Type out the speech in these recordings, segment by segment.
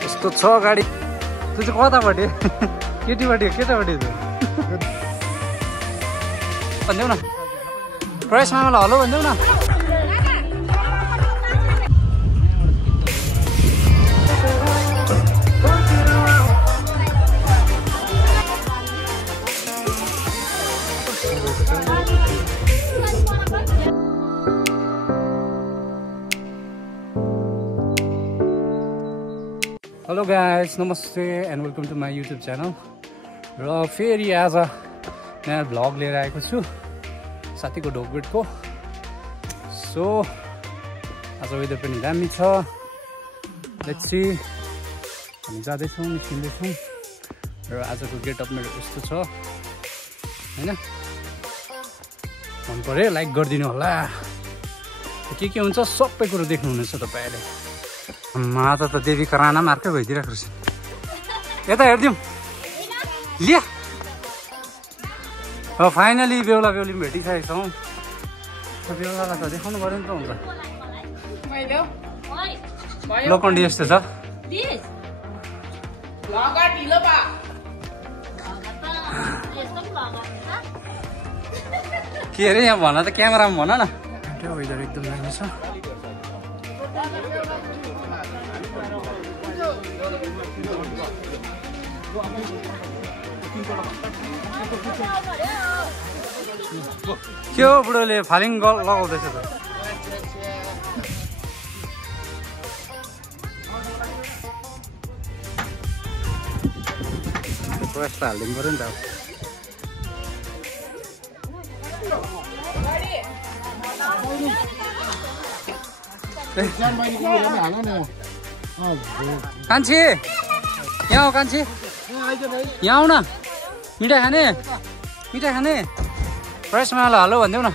यस्तो छ गाडी। त्यो चाहिँ कतापट्टि केटीपट्टि केटापट्टि भनिदेऊ न प्रवेश मामालाई हलो भनिदेऊ न। हेलो गाइस, नमस्ते and welcome to my YouTube channel. र फेरि आज नयाँ भ्लग लिएर आएको छु साथीको ढोकबेटको। सो आज वेदर पनि दामी छ। लेट्स सी, हामी जाँदैछौँ, निस्किँदैछौँ। र आजको गेटअप मेरो यस्तो छ होइन। मन पऱ्यो लाइक गरिदिनु होला। के हुन्छ सबै कुरो देख्नुहुनेछ तपाईँहरूले। आज त देवीका राणा पनि अर्कै भइदिइरहेको रहेछ। यता हेरिदिउँ लिया। अब फाइनली बेहुला बेहुली पनि भेटिसकेको छौँ। बेहुलालाई त देखाउनु पऱ्यो नि त हुन्छ। लोखण्डी यस्तो छ। के अरे यहाँ भन त, क्यामेरामा भन न। त्यो वेदर एकदम दामी छ। के हो बुढोले फालिङ लगाउँदैछ त? प्रवेश हालिदिनु पऱ्यो नि त। कान्छी यहाँ हो, कान्छी यहाँ आऊ न। मिठाई खाने, मिठाई खाने। प्रवेश मामालाई हलो भनिदेऊ न।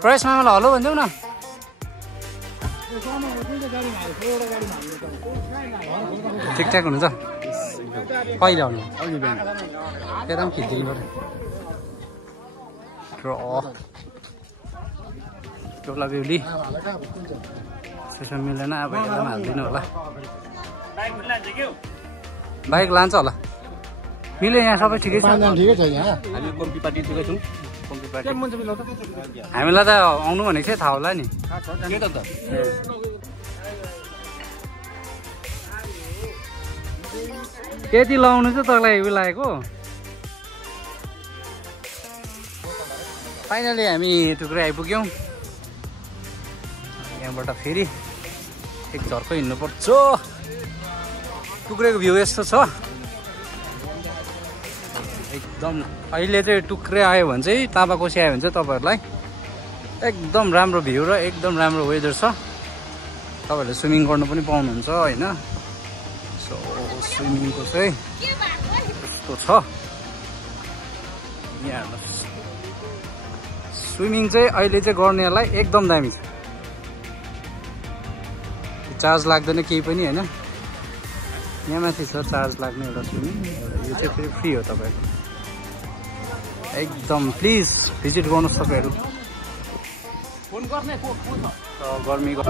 प्रवेश मामालाई हलो भनिदेऊ न। ठिकठाक हुनुहुन्छ? कहिले आउनु? यता पनि खिचिदिनु पऱ्यो। बेहुला बेहुली त्यसो मिलेन, अब यसलाई पनि हालिदिनु होला। बाइक लान्छ होला। मिल्यो यहाँ सबै ठिकै छ। हामी कम्पी पार्टी ठिकै छौँ। हामीलाई त आउनु भनेको चाहिँ थाहा होला नि। त्यति लाउनु चाहिँ तँलाई उयो लागेको। फाइनली हामी टुक्रै आइपुग्यौँ। यहाँबाट फेरि एक झर्को हिँड्नुपर्छ। टुक्रेको भ्यू यस्तो छ एकदम। अहिले चाहिँ टुक्रे आयो भने चाहिँ, तामाकोसी आयो भने चाहिँ तपाईँहरूलाई एकदम राम्रो भ्यू र एकदम राम्रो वेदर छ। तपाईँहरूले स्विमिङ गर्नु पनि पाउनुहुन्छ होइन। सो स्विमिङको चाहिँ यस्तो छ। यहाँ हेर्नुहोस्, स्विमिङ चाहिँ अहिले चाहिँ गर्नेहरूलाई एकदम दामी छ। चार्ज लाग्दैन केही पनि होइन। यहाँ माथि छ चार्ज लाग्ने एउटा स्विमिङ, यो चाहिँ फेरि फ्री हो तपाईँको एकदम। प्लिज भिजिट गर्नुहोस् तपाईँहरू। गर्मीको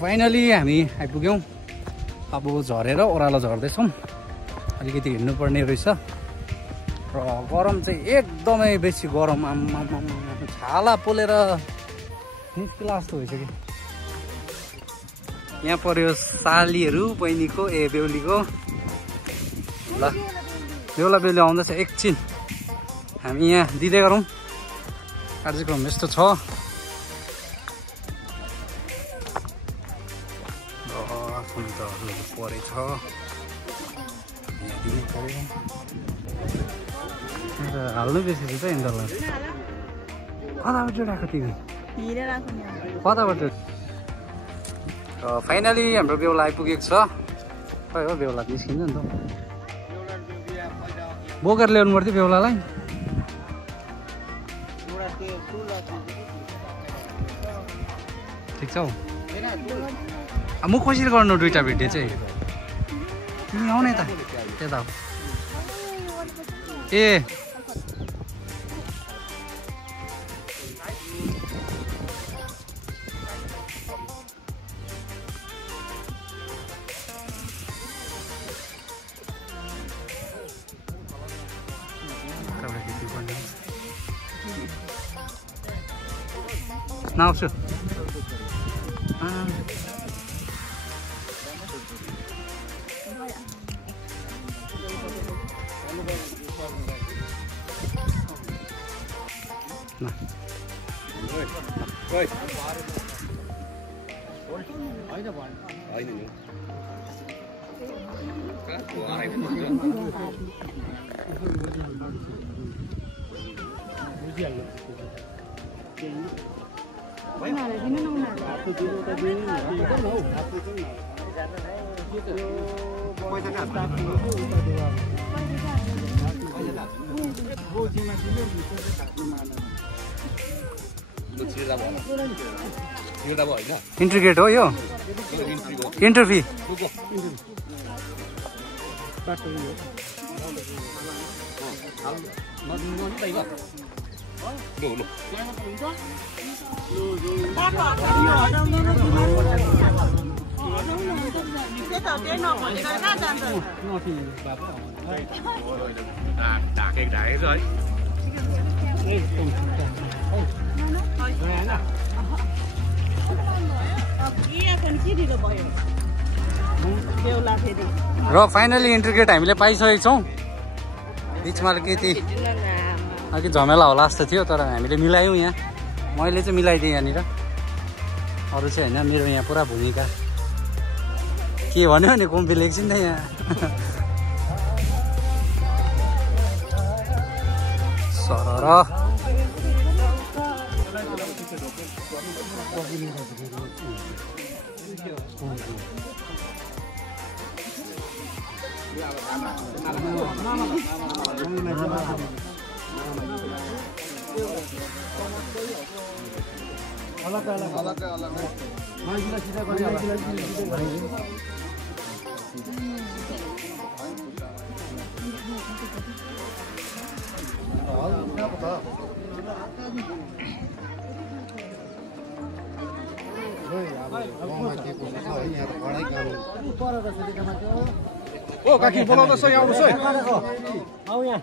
फाइनली हामी आइपुग्यौँ। अब झरेर ओह्रालो झर्दैछौँ। अलिकति हिँड्नुपर्ने रहेछ। र गरम चाहिँ एकदमै बेसी गरम। छाला पोलेर निस्किला जस्तो भइसक्यो। यहाँ पर्यो सालीहरू बहिनीको बेहुलीको। ल बेहुला बेहुली आउँदैछ एकछिन। हामी यहाँ दिँदै गरौँ। कार्यक्रम यस्तो छ। परे छ यहाँ दिनु पर्यो। हाल्नु बेसी छ त यिनीहरूलाई। कताबाट जोडाएको तिमी? कताबाट र फाइनली हाम्रो बेहुला आइपुगेको छ। खै हो बेहुला निस्किन्छ नि त। बोकेर ल्याउनु पर्थ्यो बेहुलालाई। ठिक छ हौ। म कसरी गर्नु दुईटा भिडियो चाहिँ? तिमी आउ न यता त्यता ए नाउँछु इन्ट्रिगेट हो यो इन्टरफी र फाइनली इन्ट्रिगेट हामीले पाइसकेको छौँ। बिचमा अलिकति झमेला होला जस्तो थियो तर हामीले मिलायौँ। यहाँ मैले चाहिँ मिलाइदिएँ यहाँनिर, अरू चाहिँ होइन। मेरो यहाँ पुरा भूमिका के भन्यो भने कम्पी एकछिन त यहाँ सरर ओ काकी बोलाउँदैछ यहाँ आउनुहोस् है। आऊ यहाँ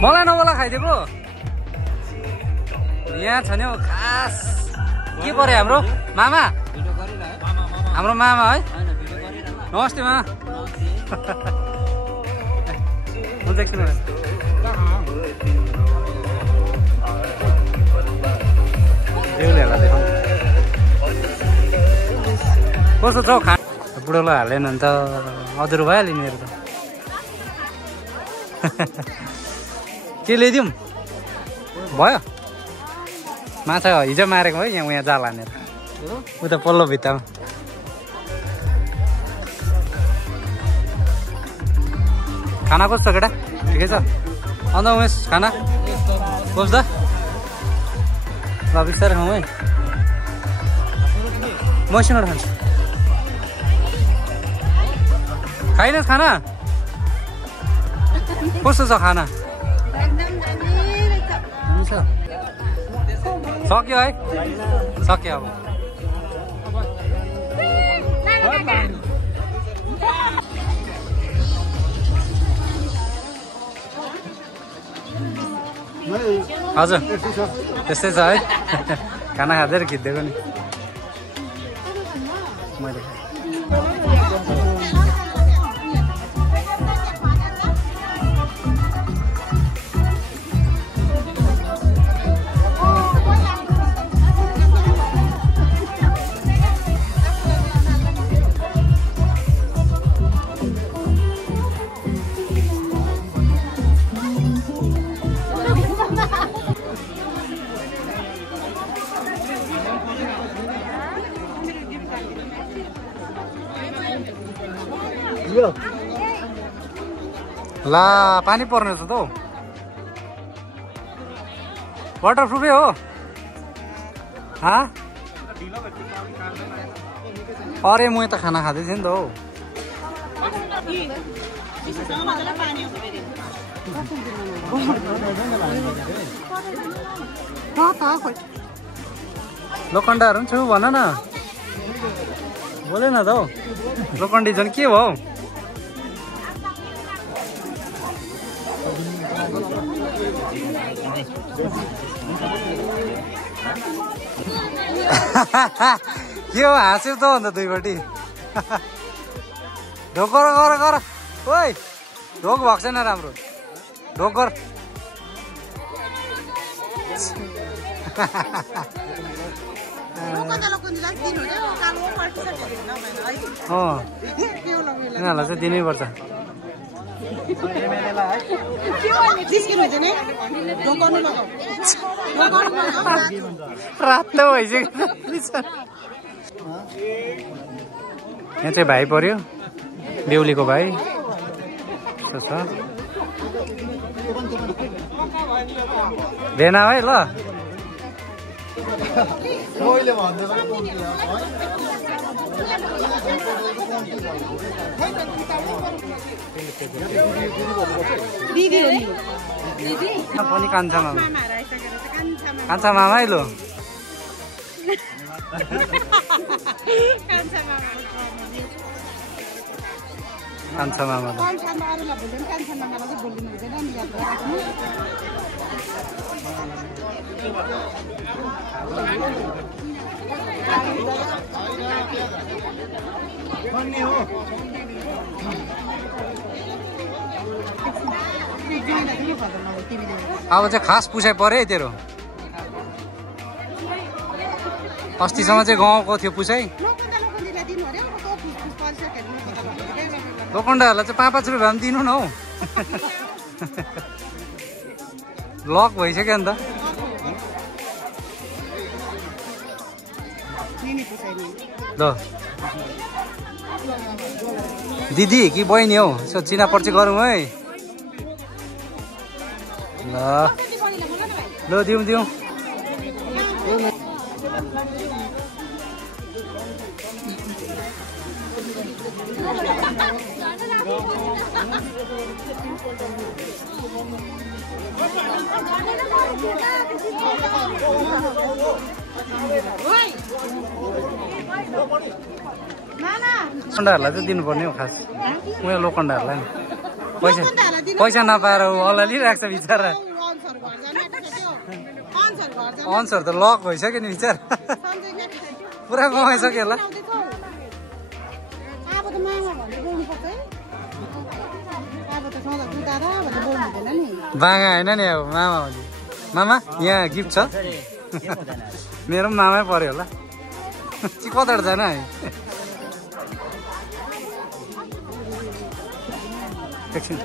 मलाई नबोला खाइदिएको यहाँ छ नि हौ खास के पर्यो हाम्रो मामा है। नमस्ते मामा हुन्छ एकछिन कस्तो छ खा बुढोलाई हालेन भने त अधुरो भइहाल्यो मेरो त। के ल्याइदिउँ भयो माछा हिजो मारेको है यहाँ जाल हानेर उता पल्लो भित्तामा। खाना कस्तो केटा ठिकै छ? अन्त उमेश खाना कस्तो ल बिस्तारै खाउँ है। म एकछिनबाट खान्छु। खाइनस् खाना कस्तो छ खाना? सक्यो है सक्यो अब। हजुर त्यस्तै छ है खाना खाँदै खिच्दिएको नि मैले ला पानी पर्ने छ त हौ वाटरप्रुफै हो अरे म त खाना खाँदै थिएँ नि त हौ लोखण्डाहरू पनि छु भन न बोले न त हौ लोखण्डी झन् के भयो के हो हाँस्यो त अन्त दुईपट्टि ढोक गर गर गर ओइ ढोक भएको छैन राम्रो ढोक गर यिनीहरूलाई चाहिँ दिनै पर्छ रातो भइसक्यो यहाँ चाहिँ भाइ पर्यो बेहुलीको भाइ भेना है ल पनि कान्छा मामा कान्छा मामा है लो कान्छा मामा अब चाहिँ खास पुसाइ पऱ्यो है तेरो अस्तिसम्म चाहिँ गाउँको थियो पुसाइ लोखण्डाहरूलाई चाहिँ 5-5 रुपियाँ भए पनि दिनु न हौ लक भइसक्यो नि त ल दिदी कि बहिनी हौ यसो चिना पर्ची गरौँ है ल ल दिउँ दिउँ लोखण्डाहरूलाई चाहिँ दिनुपर्ने हो खास उयो लोखण्डाहरूलाई नि पैसा नपाएर अल्लालिरहेको छ बिचरा अन्सर त लक भइसक्यो नि बिचरा पुरा कमाइसक्यो होला बाँगा होइन नि अब मामा भन्यो मामा यहाँ गिफ्ट छ मेरो पनि मामै पर्यो होला कताबाट जान है एकछिन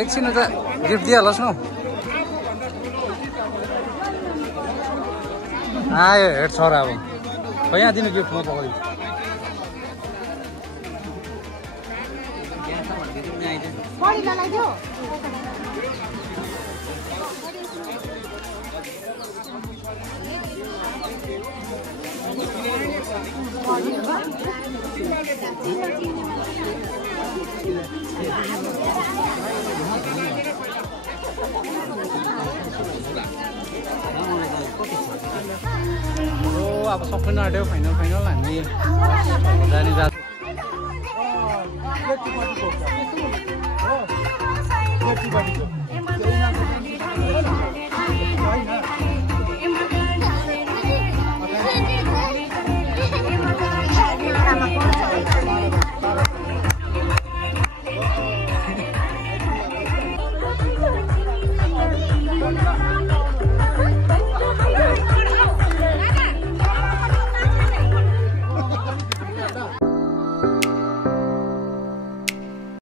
एकछिन त गिफ्ट दिइहालोस् न आयो हेड छोरा अब खै यहाँ दिनु गिफ्ट म पकाइदिन्छु अब सबै नआट्यो फाइनल हामी जाने जाँदा